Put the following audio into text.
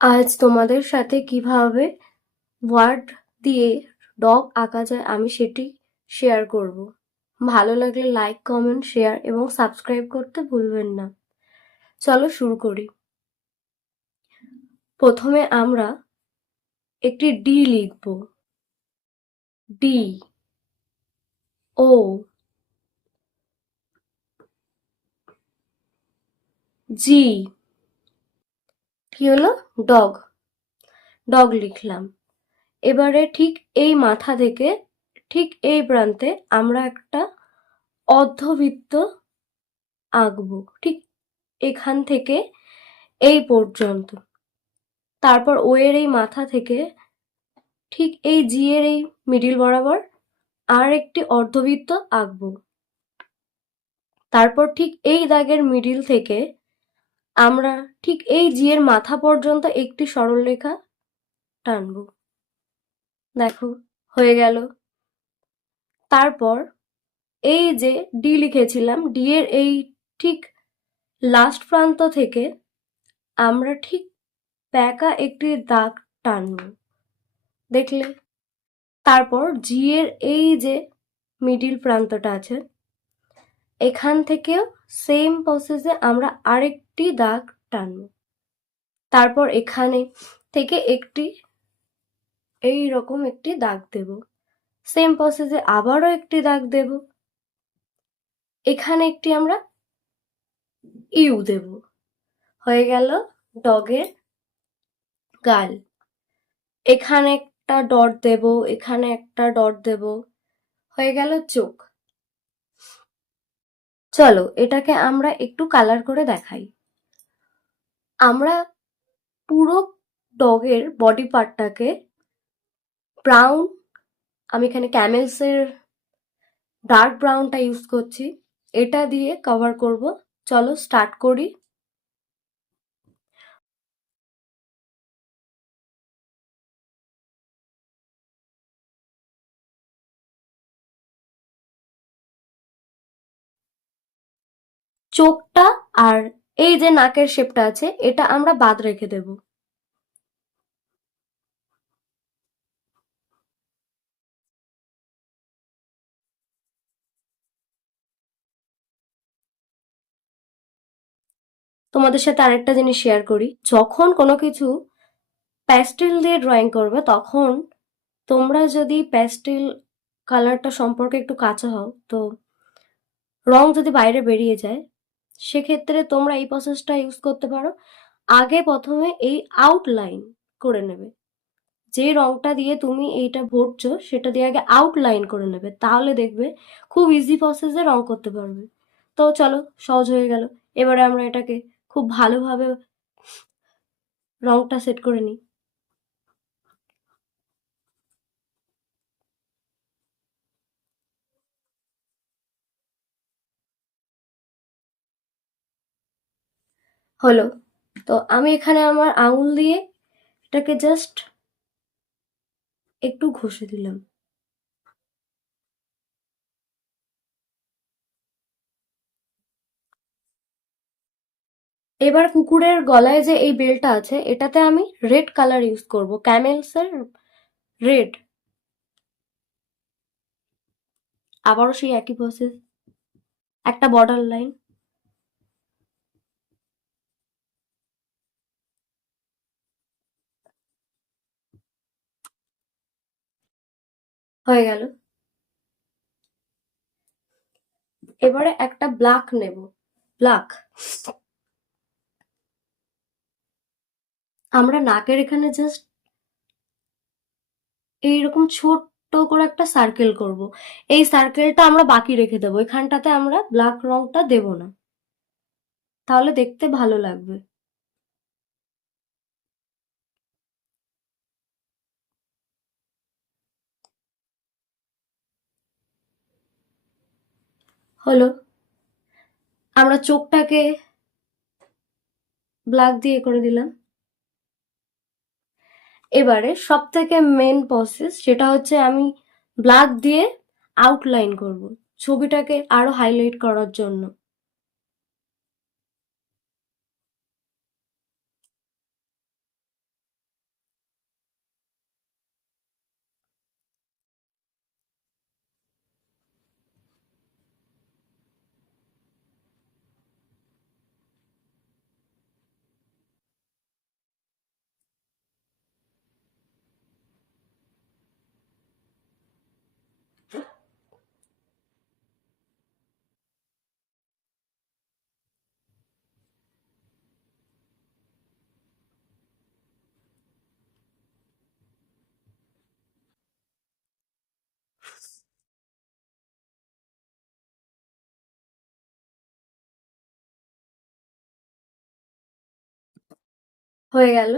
আজ তোমাদের সাথে কীভাবে ওয়ার্ড দিয়ে ডগ আঁকা যায় আমি সেটি শেয়ার করব। ভালো লাগলে লাইক কমেন্ট শেয়ার এবং সাবস্ক্রাইব করতে ভুলবেন না। চলো শুরু করি। প্রথমে আমরা একটি ডি লিখব। ডি ও জি কি হলো? ডগ। ডগ লিখলাম। এবারে ঠিক এই মাথা থেকে, ঠিক এই প্রান্তে আমরা একটা অর্ধবৃত্ত আঁকবো। ঠিক এখান থেকে এই পর্যন্ত। তারপর ও এর এই মাথা থেকে, ঠিক এই জি এর এই মিডিল বরাবর আর একটি অর্ধবৃত্ত আঁকবো। তারপর ঠিক এই দাগের মিডিল থেকে আমরা ঠিক এই জি এর মাথা পর্যন্ত একটি সরলরেখা টানব। দেখো, হয়ে গেল। তারপর এই যে ডি লিখেছিলাম ডি এর এই ঠিক লাস্ট প্রান্ত থেকে আমরা ঠিক প্যাকা একটি দাগ টানব। দেখলে? তারপর জি এর এই যে মিডিল প্রান্তটা আছে, এখান থেকেও সেম প্রসেসে আমরা আরেকটি দাগ টানব। তারপর এখানে থেকে একটি এই রকম একটি দাগ দেব। সেম প্রসেসে আবারও একটি দাগ দেব। এখানে একটি আমরা ইউ দেব। হয়ে গেল ডগের গাল। এখানে একটা ডট দেব, এখানে একটা ডট দেব। হয়ে গেল চোখ। চলো, এটাকে আমরা একটু কালার করে দেখাই। আমরা পুরো ডগের বডি পার্টটাকে ব্রাউন আমি এখানে ক্যামেলসের ডার্ক ব্রাউনটা ইউজ করছি, এটা দিয়ে কভার করব। চলো স্টার্ট করি। চোখটা আর এই যে নাকের শেপটা আছে, এটা আমরা বাদ রেখে দেব। তোমাদের সাথে আরেকটা জিনিস শেয়ার করি। যখন কোনো কিছু প্যাস্টেল দিয়ে ড্রয়িং করবে, তখন তোমরা যদি প্যাস্টেল কালারটা সম্পর্কে একটু কাঁচা হও, তো রং যদি বাইরে বেরিয়ে যায় সেক্ষেত্রে তোমরা এই প্রসেসটা ইউজ করতে পারো। আগে প্রথমে এই আউটলাইন করে নেবে। যে রংটা দিয়ে তুমি এইটা ভরছো, সেটা দিয়ে আগে আউটলাইন করে নেবে। তাহলে দেখবে খুব ইজি প্রসেসে রং করতে পারবে। তো চলো, সহজ হয়ে গেল। এবারে আমরা এটাকে খুব ভালোভাবে রংটা সেট করে নিই। হলো। তো আমি এখানে আমার আঙুল দিয়ে এটাকে জাস্ট একটু ঘষে দিলাম। এবার কুকুরের গলায় যে এই বেলটা আছে, এটাতে আমি রেড কালার ইউজ করব। ক্যামেলসের রেড আবারও সেই একই প্রসেস একটা বর্ডার লাইন হয়ে গেল। এবারে একটা ব্ল্যাক নেব। ব্ল্যাক আমরা নাকের এখানে জাস্ট এইরকম ছোট্ট করে একটা সার্কেল করব। এই সার্কেলটা আমরা বাকি রেখে দেবো। এখানটাতে আমরা ব্ল্যাক রংটা দেব না। তাহলে দেখতে ভালো লাগবে। হলো। আমরা চোখটাকে ব্ল্যাক দিয়ে করে দিলাম। এবারে সব থেকে মেন প্রসেস সেটা হচ্ছে আমি ব্ল্যাক দিয়ে আউটলাইন করব, ছবিটাকে আরও হাইলাইট করার জন্য। হয়ে গেল।